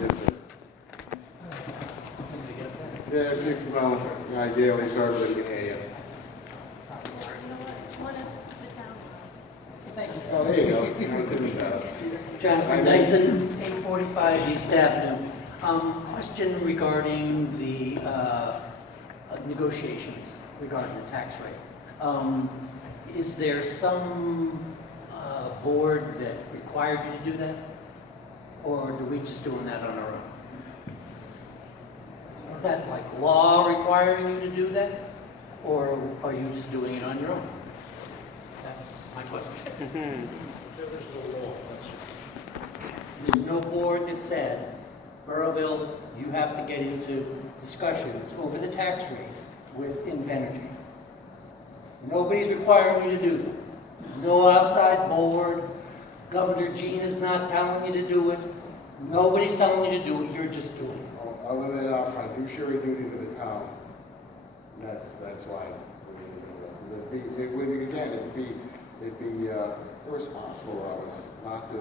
Yes, sir. Yeah, if you, well, ideally, sir, but we can hear you. Oh, there you go. That's even better. Jonathan Dyson, 845 East Avenue. Question regarding the negotiations regarding the tax rate. Is there some board that required you to do that? Or are we just doing that on our own? Is that like law requiring you to do that? Or are you just doing it on your own? That's my question. There's no board that said, Burrillville, you have to get into discussions over the tax rate with Invenergy. Nobody's requiring you to do that. There's no outside board. Governor Gene is not telling you to do it. Nobody's telling you to do it. You're just doing it. Other than our fiduciary duty to the town, that's why we're going to do it. Because it'd be irresponsible of us not to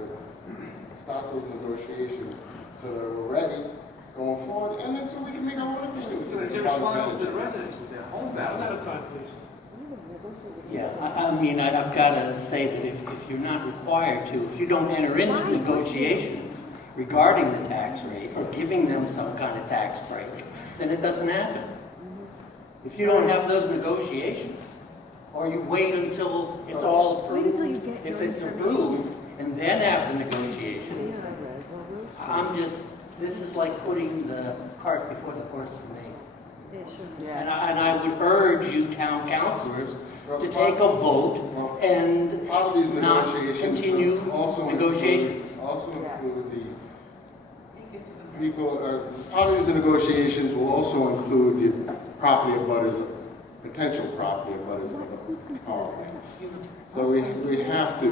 start those negotiations so that we're ready going forward, and then so we can make our own opinion. It's irresponsible to the residents with their home value. Yeah, I mean, I've got to say that if you're not required to, if you don't enter into negotiations regarding the tax rate or giving them some kind of tax break, then it doesn't happen. If you don't have those negotiations, or you wait until it's all approved, if it's approved, and then have the negotiations, this is like putting the cart before the horse for me. And I would urge you town councilors to take a vote and not continue negotiations. Also include the people, part of these negotiations will also include the property abutters, potential property abutters of the power plant. So we have to.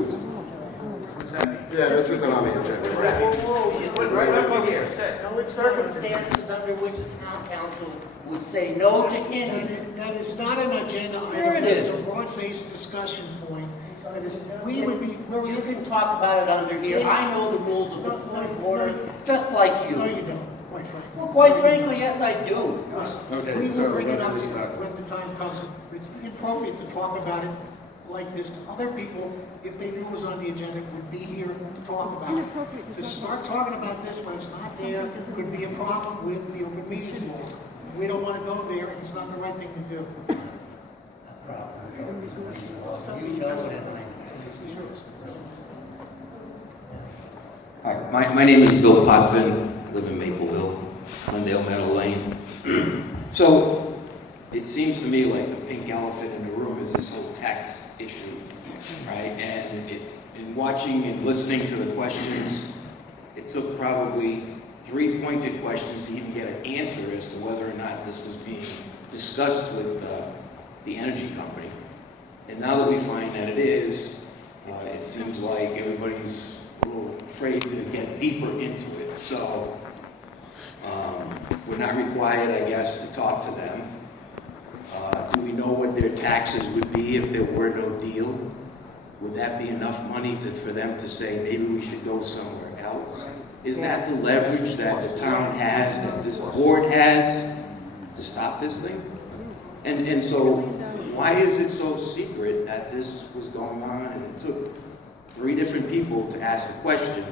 Yeah, this isn't on the agenda. Right here. No circumstances under which a town council would say no to anything. That is not an agenda item. There it is. It's a broad-based discussion point. That is, we would be. You can talk about it under here. I know the rules of the point of order, just like you. No, you don't, quite frankly. Well, quite frankly, yes, I do. Listen, Okay, we so will bring it up let's respect it. when the time comes. It's inappropriate to talk about it like this, because other people, if they knew it was on the agenda, would be here to talk about it. To start talking about this when it's not there could be a problem with the open meetings law. We don't want to go there, and it's not the right thing to do. You know it. Hi, my name is Billa Potvin, live in Maple Dale Meadow Lane. So it seems to me like the pink elephant in the room is this whole tax issue, right? And in watching and listening to the questions, it took probably 3 pointed questions to even get an answer as to whether or not this was being discussed with the energy company. And now that we find that it is, it seems like everybody's a little afraid to get deeper into it. So we're not required, I guess, to talk to them. Do we know what their taxes would be if there were no deal? Would that be enough money for them to say maybe we should go somewhere else? Is that the leverage that the town has, that this board has to stop this thing? And so why is it so secret that this was going on and it took 3 different people to ask the question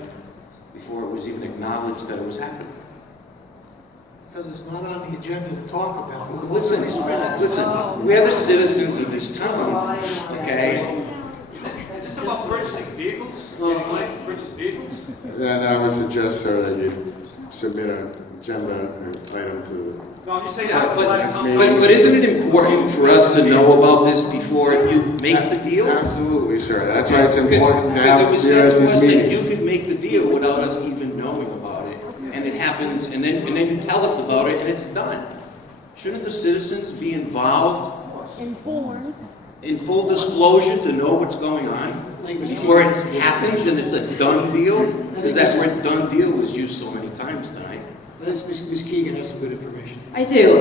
before it was even acknowledged that it was happening? Because it's not on the agenda to talk about. Well, listen, we're the citizens of this town, okay? Is this about purchasing vehicles? Getting money to purchase vehicles? Then I would suggest, sir, that you submit an agenda item to No, I'm just saying that. But isn't it important for us to know about this before you make the deal? Absolutely, sir. That's why it's important Because now it was to said have to us these that you meetings. could make the deal without us even knowing about it. And it happens, and then you tell us about it, and it's done. Shouldn't the citizens be involved? Informed. In full disclosure to know what's going on? Before it happens and it's a done deal? Because that word done deal was used so many times tonight. Ms. Keegan has some good information. I do.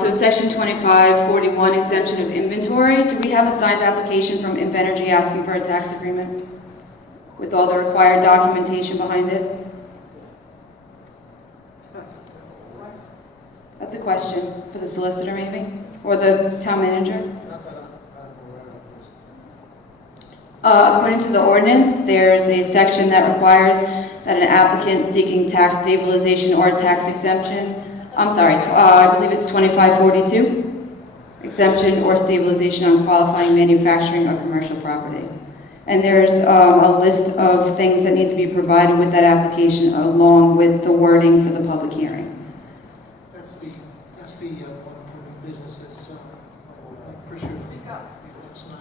So section 2541, exemption of inventory. Do we have a signed application from Invenergy asking for a tax agreement with all the required documentation behind it? That's a question for the solicitor maybe, or the town manager. According to the ordinance, there's a section that requires that an applicant seeking tax stabilization or tax exemption, I believe it's 2542, exemption or stabilization on qualifying manufacturing or commercial property. And there's a list of things that need to be provided with that application along with the wording for the public hearing. That's the one for new businesses, like prosciutto. That's not,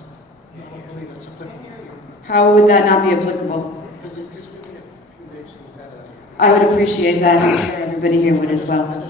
I don't believe that's applicable here. How would that not be applicable? Because it's, I would appreciate that. I'm sure everybody here would as well.